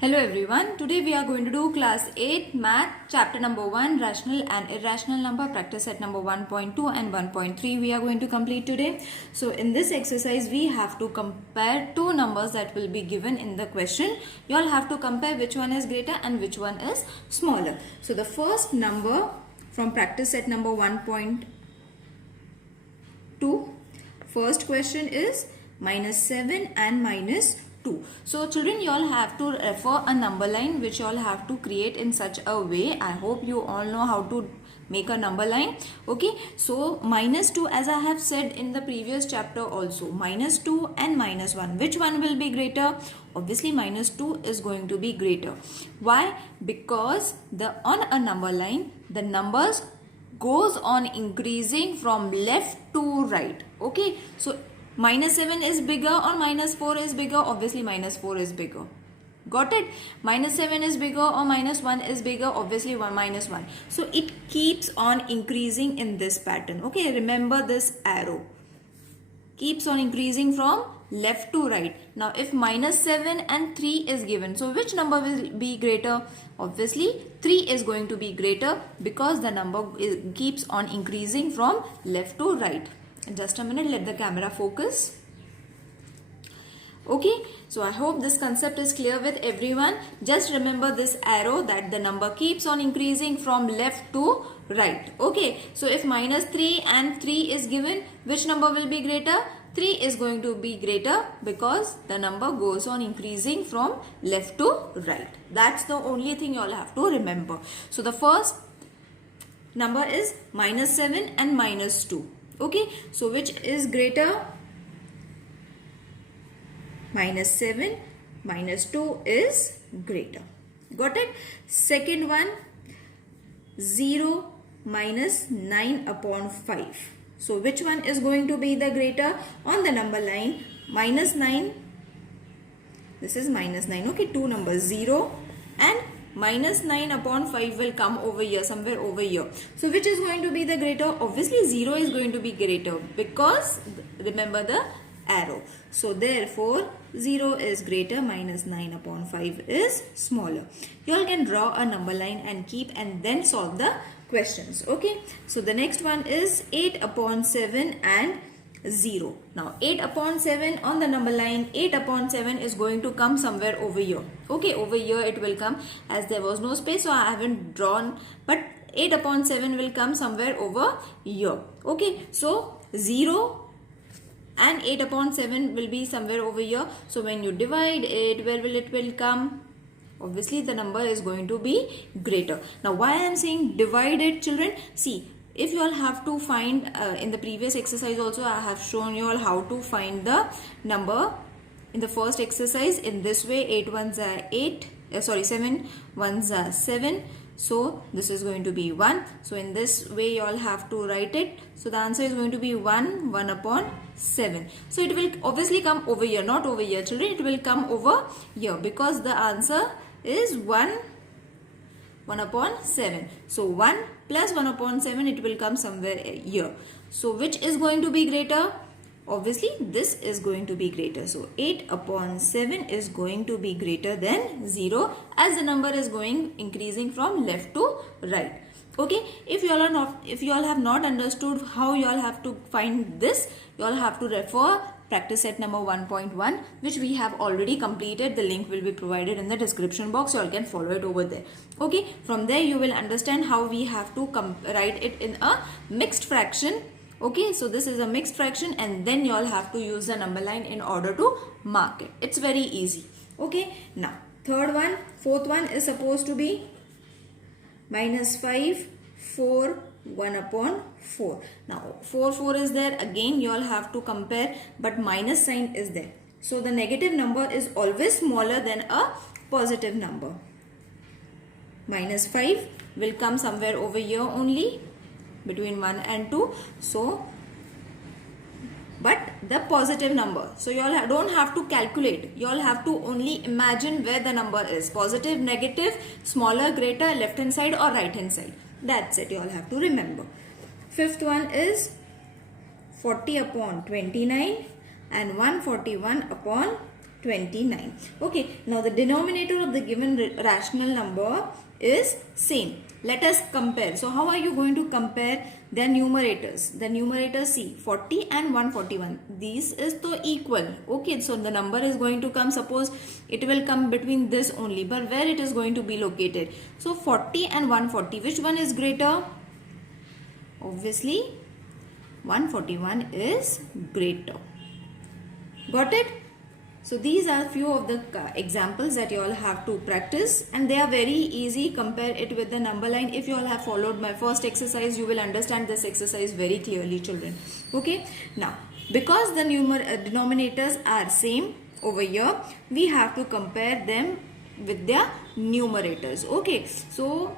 Hello everyone, today we are going to do class 8 math chapter number 1 rational and irrational number practice set number 1.2 and 1.3 we are going to complete today. So in this exercise we have to compare two numbers that will be given in the question. You all have to compare which one is greater and which one is smaller. So the first number from practice set number 1.2, first question is -7 and -2. So children, you all have to refer a number line which you all have to create in such a way. I hope you all know how to make a number line. Okay, so -2, as I have said in the previous chapter also, -2 and -1, which one will be greater? Obviously -2 is going to be greater. Why? Because on a number line the numbers goes on increasing from left to right. Okay, so -7 is bigger or -4 is bigger? Obviously -4 is bigger. Got it? -7 is bigger or -1 is bigger? Obviously -1. So it keeps on increasing in this pattern. Okay, remember this arrow. Keeps on increasing from left to right. Now if -7 and 3 is given, so which number will be greater? Obviously 3 is going to be greater because the number keeps on increasing from left to right. Just a minute, let the camera focus. Okay, so I hope this concept is clear with everyone. Just remember this arrow, that the number keeps on increasing from left to right. Okay, so if -3 and 3 is given, which number will be greater? 3 is going to be greater because the number goes on increasing from left to right. That's the only thing you all have to remember. So the first number is -7 and -2. Okay, so which is greater? -7 -2 is greater. Got it? Second one, 0 -9 upon 5. So which one is going to be the greater? On the number line, -9, this is -9. Okay, two numbers, 0 and -9 upon 5 will come over here, somewhere over here. So which is going to be the greater? Obviously 0 is going to be greater because remember the arrow. So therefore 0 is greater, -9 upon 5 is smaller. You all can draw a number line and keep and then solve the questions. Okay, so the next one is 8 upon 7 and 0. Now 8 upon 7 on the number line, 8 upon 7 is going to come somewhere over here. Okay, over here it will come, as there was no space so I haven't drawn, but 8 upon 7 will come somewhere over here. Okay, so 0 and 8 upon 7 will be somewhere over here. So when you divide it, where will it come? Obviously the number is going to be greater. Now why I am saying divide it, children? See, if you all have to find in the previous exercise also I have shown you all how to find the number in the first exercise in this way. 8 ones are 8, 7 ones are 7. So this is going to be 1. So in this way you all have to write it. So the answer is going to be 1 upon 7. So it will obviously come over here, not over here, children. It will come over here because the answer is 1 upon 7. So 1 plus 1 upon 7, it will come somewhere here. So which is going to be greater? Obviously this is going to be greater. So 8 upon 7 is going to be greater than 0 as the number is going increasing from left to right. Okay, if you all have not understood how you all have to find this, you all have to refer practice set number 1.1 which we have already completed. The link will be provided in the description box. You all can follow it over there. Okay, from there you will understand how we have to write it in a mixed fraction. Okay, so this is a mixed fraction and then you all have to use the number line in order to mark it. It's very easy. Okay, now fourth one is supposed to be -5, 4, 1 upon 4. Now 4 is there, again you all have to compare, but minus sign is there. So the negative number is always smaller than a positive number. -5 will come somewhere over here only, between 1 and 2. So but the positive number, so you all don't have to calculate, you all have to only imagine where the number is, positive, negative, smaller, greater, left hand side or right hand side. That's it, you all have to remember. Fifth one is 40 upon 29 and 141 upon 29. Okay, now the denominator of the given rational number is same. Let us compare. So how are you going to compare their numerators? The numerator, see, 40 and 141. These is the equal. Okay, so the number is going to come, suppose it will come between this only, but where it is going to be located? So 40 and 140, which one is greater? Obviously 141 is greater. Got it? So these are few of the examples that you all have to practice, and they are very easy. Compare it with the number line. If you all have followed my first exercise, you will understand this exercise very clearly, children. Okay, now because the denominators are same over here, we have to compare them with their numerators. Okay, so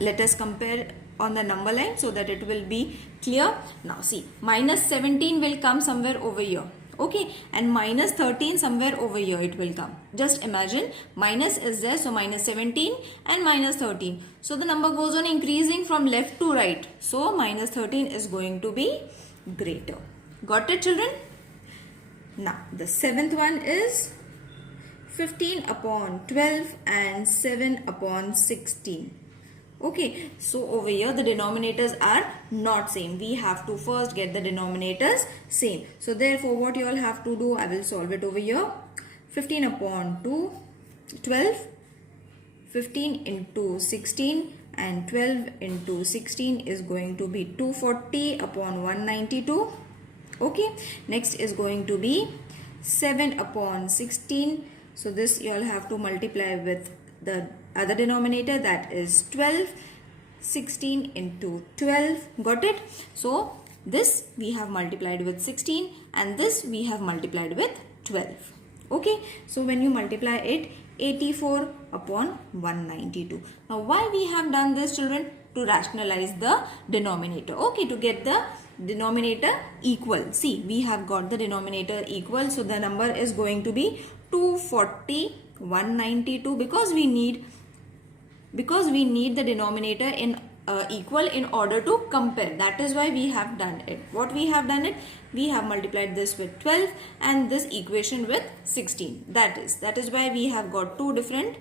let us compare on the number line so that it will be clear. Now see, minus 17 will come somewhere over here. Okay, and minus 13 somewhere over here it will come. Just imagine, minus is there, so minus 17 and minus 13. So the number goes on increasing from left to right. So minus 13 is going to be greater. Got it, children? Now the seventh one is 15 upon 12 and 7 upon 16. Okay, so over here the denominators are not same. We have to first get the denominators same. So therefore what you all have to do, I will solve it over here. 15 upon 2, 12, 15 into 16 and 12 into 16 is going to be 240 upon 192. Okay, next is going to be 7 upon 16. So this you all have to multiply with the other denominator, that is 12. 16 into 12. Got it? So this we have multiplied with 16 and this we have multiplied with 12. Okay, so when you multiply it, 84 upon 192. Now why we have done this, children? To rationalize the denominator. Okay, to get the denominator equal. See, we have got the denominator equal, so the number is going to be 240 192 because we need the denominator in equal in order to compare. That is why we have done it. What we have done it? We have multiplied this with 12 and this equation with 16. That is why we have got two different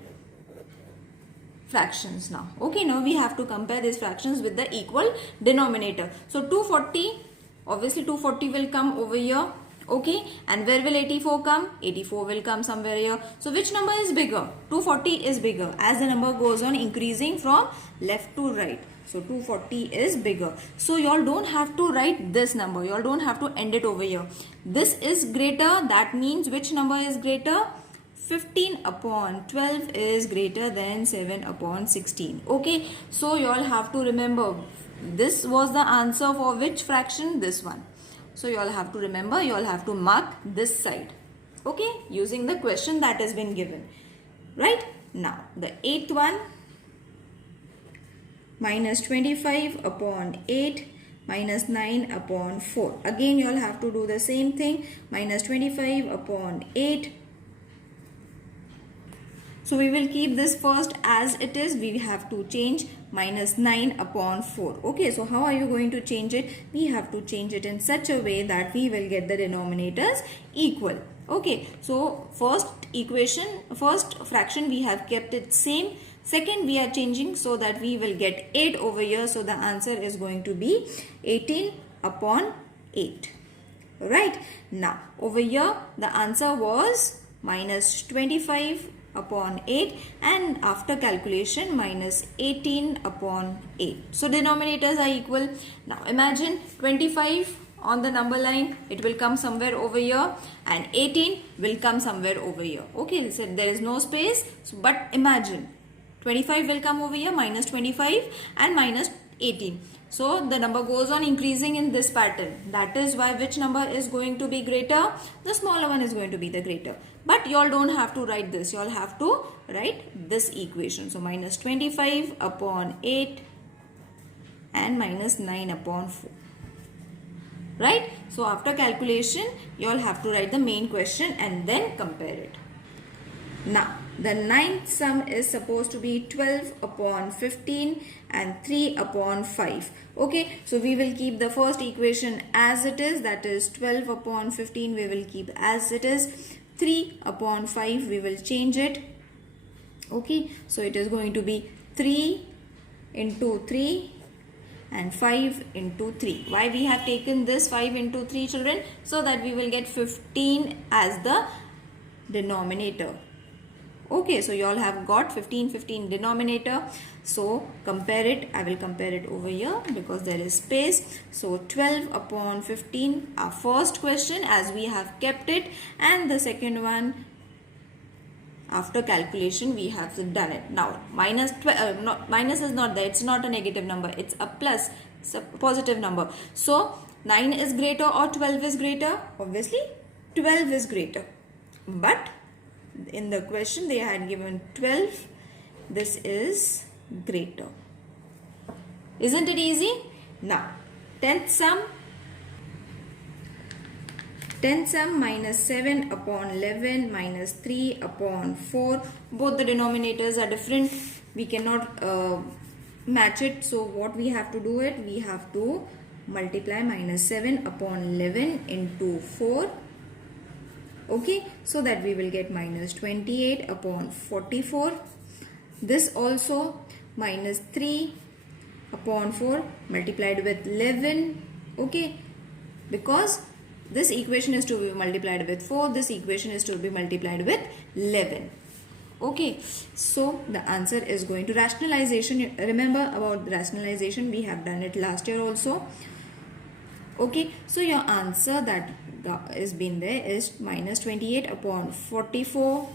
fractions now. Okay, now we have to compare these fractions with the equal denominator. So 240, obviously 240 will come over here. Okay, and where will 84 come? 84 will come somewhere here. So which number is bigger? 240 is bigger as the number goes on increasing from left to right. So 240 is bigger. So you all don't have to write this number. You all don't have to end it over here. This is greater. That means which number is greater? 15 upon 12 is greater than 7 upon 16. Okay, so you all have to remember this was the answer for which fraction? This one. So you all have to remember, you all have to mark this side. Okay, using the question that has been given. Right? Now the eighth one, minus 25 upon 8 minus 9 upon 4. Again you all have to do the same thing. Minus 25 upon 8. So we will keep this first as it is. We have to change minus 9 upon 4. Okay, so how are you going to change it? We have to change it in such a way that we will get the denominators equal. Okay, so first fraction we have kept it same. Second we are changing so that we will get 8 over here. So the answer is going to be 18 upon 8. Right, now over here the answer was minus 25 upon 8 and after calculation minus 18 upon 8. So denominators are equal. Now imagine 25 on the number line, it will come somewhere over here and 18 will come somewhere over here. Okay, so there is no space, but imagine 25 will come over here, minus 25 and minus 18. So the number goes on increasing in this pattern. That is why which number is going to be greater? The smaller one is going to be the greater. But you all don't have to write this. You all have to write this equation. So minus 25 upon 8 and minus 9 upon 4. Right? So after calculation, you all have to write the main question and then compare it. Now, the ninth sum is supposed to be 12 upon 15 and 3 upon 5. Okay, so we will keep the first equation as it is, that is 12 upon 15 we will keep as it is. 3 upon 5 we will change it. Okay, so it is going to be 3 into 3 and 5 into 3. Why we have taken this 5 into 3, children? So that we will get 15 as the denominator. Okay, so you all have got 15 denominator. So compare it. I will compare it over here because there is space. So 12 upon 15, our first question, as we have kept it, and the second one, after calculation we have done it. Now minus is not there, it's not a negative number, it's a plus, it's a positive number. So 9 is greater or 12 is greater? Obviously 12 is greater, but in the question they had given 12. This is greater. Isn't it easy? Now 10th sum minus 7 upon 11 minus 3 upon 4. Both the denominators are different. We cannot match it. So what we have to do it? We have to multiply minus 7 upon 11 into 4. Okay, so that we will get minus 28 upon 44. This also minus 3 upon 4 multiplied with 11. Okay, because this equation is to be multiplied with 4. This equation is to be multiplied with 11. Okay, so the answer is going to rationalization. Remember about the rationalization, we have done it last year also. Okay, so your answer that is been there is minus 28 upon 44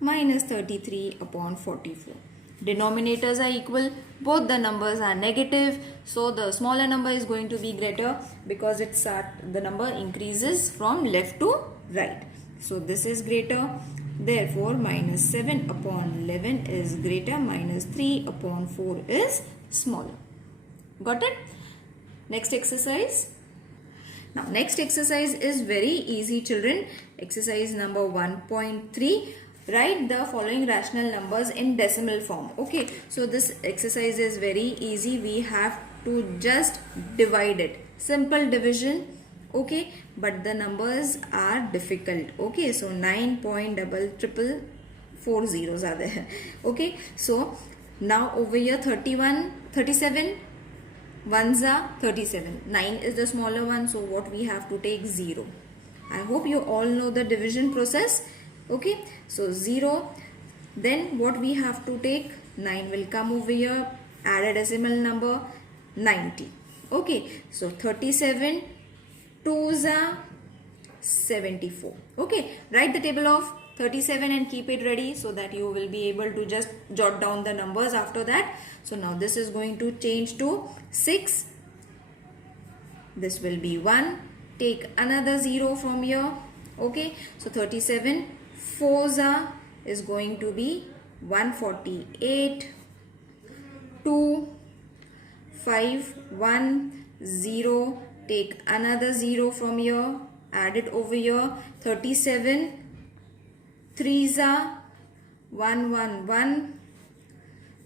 minus 33 upon 44. Denominators are equal, both the numbers are negative, so the smaller number is going to be greater because it's the number increases from left to right. So this is greater, therefore minus 7 upon 11 is greater, minus 3 upon 4 is smaller. Got it? Next exercise. Now next exercise is very easy, children. Exercise number 1.3. Write the following rational numbers in decimal form. Okay, so this exercise is very easy. We have to just divide it. Simple division. Okay, but the numbers are difficult. Okay, so 9.344 zeros are there. Okay, so now over here 37 ones are 37. 9 is the smaller one, so what we have to take? 0. I hope you all know the division process. Okay, so 0, then what we have to take? 9 will come over here, add a decimal number, 90. Okay, so 37 2s are 74. Okay, write the table of 37 and keep it ready so that you will be able to just jot down the numbers after that. So now this is going to change to 6. This will be 1. Take another 0 from here. Okay, so 37 4s are is going to be 148. 2 5 1 0. Take another 0 from here. Add it over here. 37 3s are 111.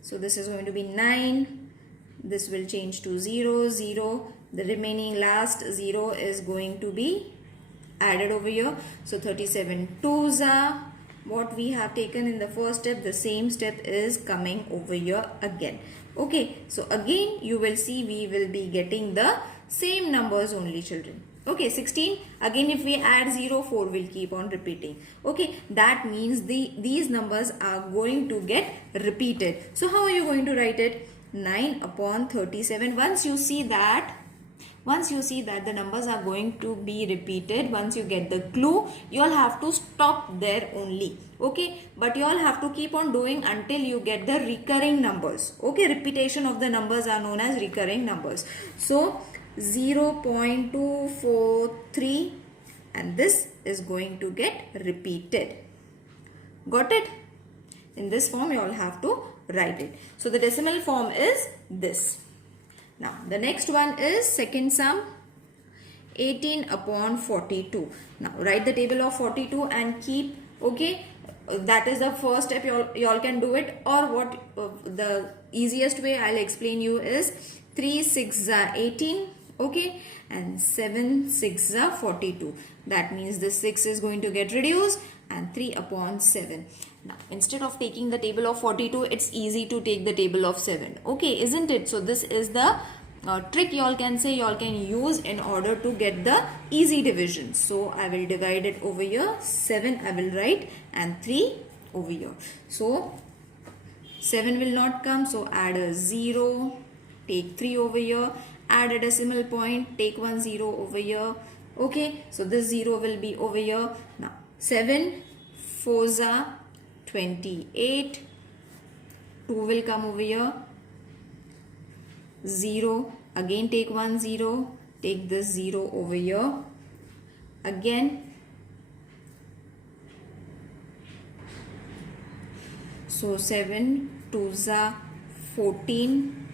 So this is going to be 9. This will change to 0 0. The remaining last 0 is going to be added over here. So 37 2s are what we have taken in the first step. The same step is coming over here again. Okay, so again you will see we will be getting the same numbers only, children. Okay, 16. Again if we add 0, 4 will keep on repeating. Okay, that means these numbers are going to get repeated. So how are you going to write it? 9 upon 37. Once you see that the numbers are going to be repeated, once you get the clue, you all have to stop there only. Okay, but you all have to keep on doing until you get the recurring numbers. Okay, repetition of the numbers are known as recurring numbers. So 0.243 and this is going to get repeated. Got it? In this form you all have to write it. So the decimal form is this. Now the next one is second sum, 18 upon 42. Now write the table of 42 and keep, okay, that is the first step. Y'all can do it, or what the easiest way I'll explain you is 3 6 are 18, okay, and 7 6 are 42. That means this 6 is going to get reduced and 3 upon 7. Now instead of taking the table of 42, it's easy to take the table of 7, okay, isn't it? So this is the trick y'all can say, y'all can use in order to get the easy division. So I will divide it over here, 7 I will write and 3 over here. So 7 will not come, so add a 0, take 3 over here, add a decimal point, take 1 0 over here, okay, so this 0 will be over here. Now 7 4s are 28, 2 will come over here, 0, again take 1 0, take this 0 over here, again, so 7 2s are 14,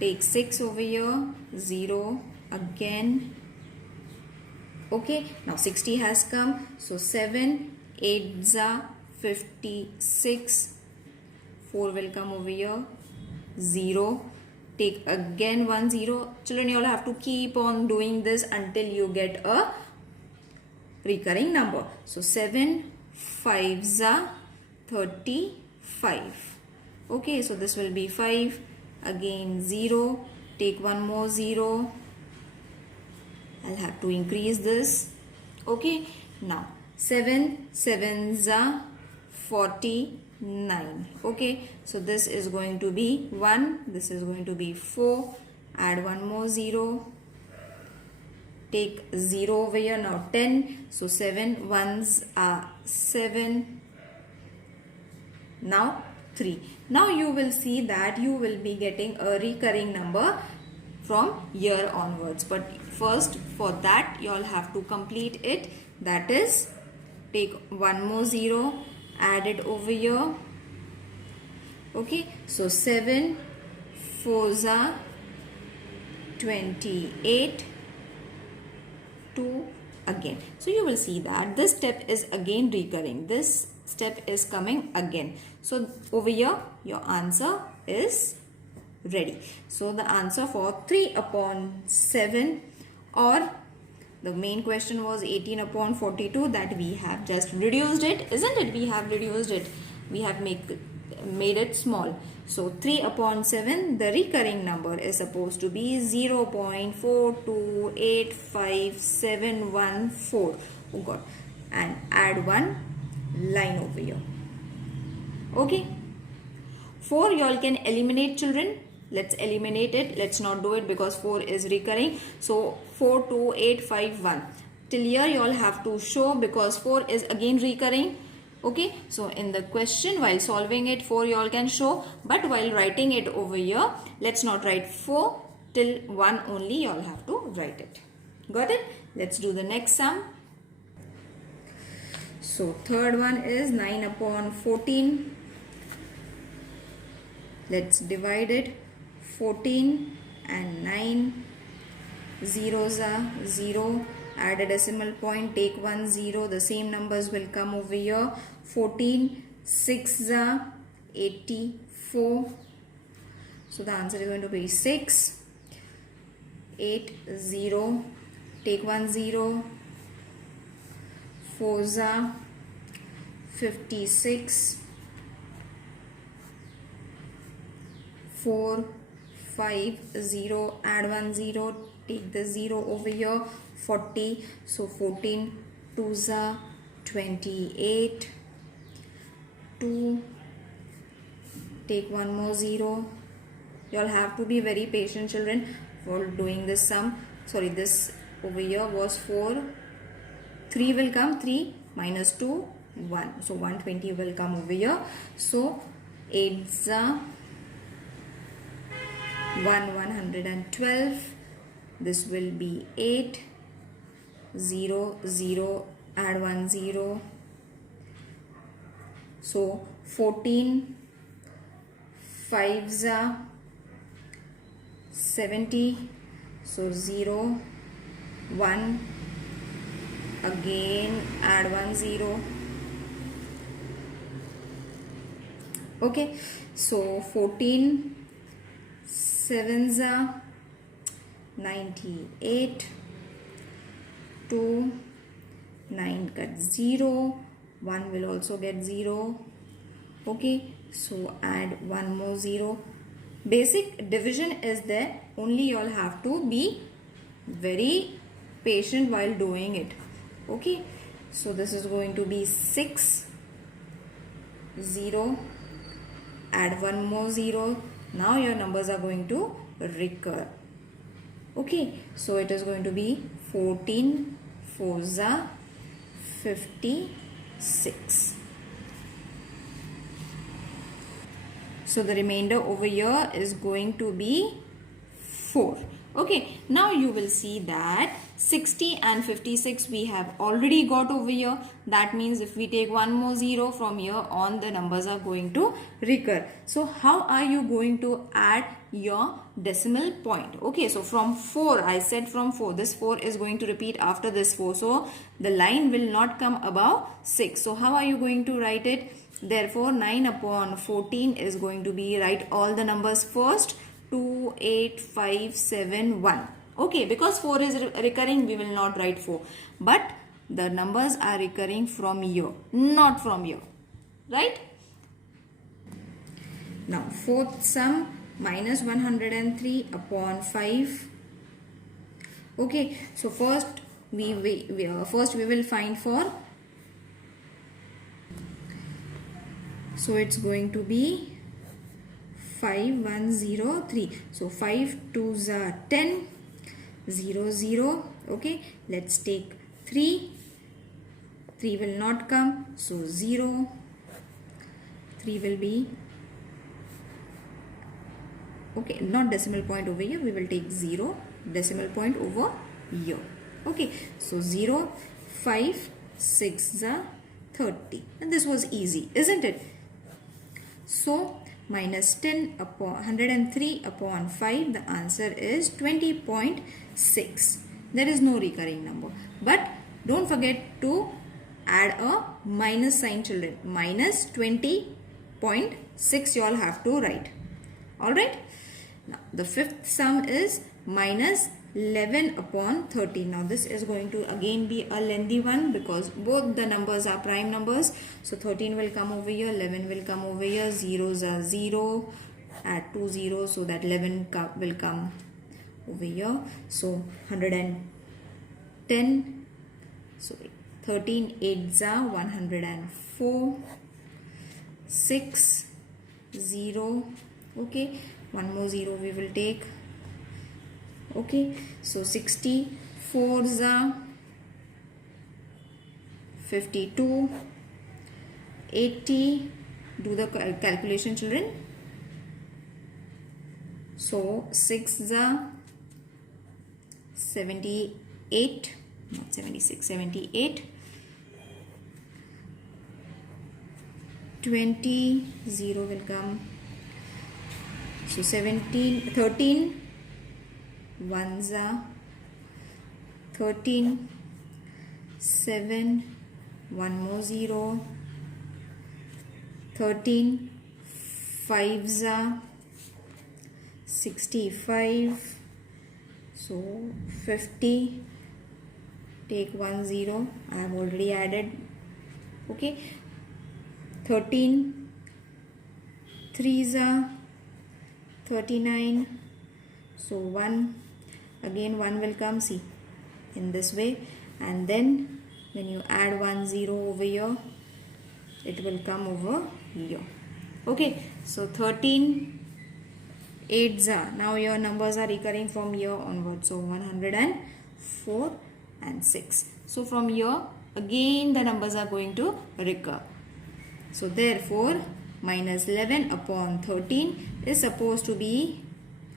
take 6 over here, 0, again, okay, now 60 has come, so 7 8s are 56, 4 will come over here, 0, take again 1 0. Children, you all have to keep on doing this until you get a recurring number. So 7 5s are 35. Okay, so this will be 5, again 0, take one more 0. I'll have to increase this. Okay, now 7 7s are 49. Okay, so this is going to be 1, this is going to be 4, add one more 0, take 0 over here, now 10, so 7 1s are 7, now 3. Now you will see that you will be getting a recurring number from here onwards, but first for that you all have to complete it, that is take one more 0, add it over here. Okay, so 7 4s are 28, 2 again. So you will see that this step is again recurring, this step is coming again. So over here your answer is ready. So the answer for 3 upon 7, or the main question was 18 upon 42, that we have just reduced it, isn't it? We have reduced it, we have made it small. So 3 upon 7, the recurring number is supposed to be 0.4285714. Oh God, and add one line over here. Okay, 4 you all can eliminate, children. Let's eliminate it. Let's not do it because 4 is recurring. So 42851. Till here you all have to show because 4 is again recurring. Okay, so in the question while solving it 4 you all can show, but while writing it over here, let's not write 4, till 1 only you all have to write it. Got it? Let's do the next sum. So third one is 9 upon 14. Let's divide it. 14 and 9, zeros are 0, add a decimal point, take 1 0, the same numbers will come over here. 14 6 are 84, so the answer is going to be 6. 8 0, take 1 0, 4 are 56, 4 5 0, add 1 0, take the 0 over here, 40, so 14 2s are 28, 2, take one more 0. You all have to be very patient, children, for doing this sum. Sorry, this over here was 4, 3 will come, 3 minus 2 1, so 120 will come over here. So 8s are 112, this will be 8, 0 0, add 1 0, so 14 5s are 70, so 0 1, again add 1 0, Okay, so 14 sevens are 98, 2, 9 cut 0, 1 will also get 0. Okay, so add one more 0. Basic division is there, only you all have to be very patient while doing it. Okay, so this is going to be 6, 0, add one more 0. Now your numbers are going to recur. Okay, so it is going to be 14 4s are 56. So the remainder over here is going to be 4. Okay, now you will see that 60 and 56 we have already got over here. That means if we take one more 0 from here on, the numbers are going to recur. So how are you going to add your decimal point? Okay, so from 4, I said from 4, this 4 is going to repeat after this 4. So the line will not come above 6. So how are you going to write it? Therefore 9 upon 14 is going to be, write all the numbers first. 2, 8, 5, 7, 1. Okay, because 4 is recurring, we will not write 4. But the numbers are recurring from here, not from here. Right? Now, fourth sum, minus 103 upon 5. Okay, so first we will find for. So it's going to be 5103. So 5 2s are 10, 0 0. Okay, let's take 3. 3 will not come, so 0. 3 will be, okay, not decimal point over here, we will take 0 decimal point over here. Okay, so 0, 5, 6 are 30, and this was easy, isn't it? So minus 10 upon 103 upon 5, the answer is 20.6. There is no recurring number, but don't forget to add a minus sign, children. Minus 20.6 you all have to write. Alright, now the fifth sum is minus 11 upon 13. Now this is going to again be a lengthy one because both the numbers are prime numbers. So 13 will come over here, 11 will come over here, zeros are 0, add 2 zeros, so that 11 will come over here. So 110, so 13 8s are 104, 6, 0, okay, one more 0 we will take. Okay, so 64s are 52, 80, do the calculation, children. So 6s are 78, not 76, 78, 20, 0 will come, so 17, 13, 1s are 13, 7, one more 0, 13, 5s are 65, so 50, take 1 0, I have already added. Okay, 13, 3s are 39, so 1, again 1 will come, see, in this way, and then when you add 1 0 over here, it will come over here. Okay, so 13 8s are, now your numbers are recurring from here onwards, so 104 and 6. So from here again the numbers are going to recur. So therefore minus 11 upon 13 is supposed to be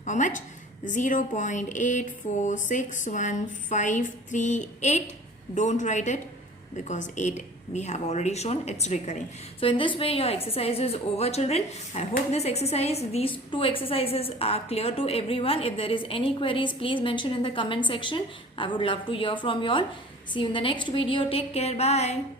how much? 0.84615338. Don't write it because 8 we have already shown it's recurring. So in this way your exercise is over, children. I hope these two exercises are clear to everyone. If there is any queries, please mention in the comment section. I would love to hear from you all. See you in the next video. Take care. Bye.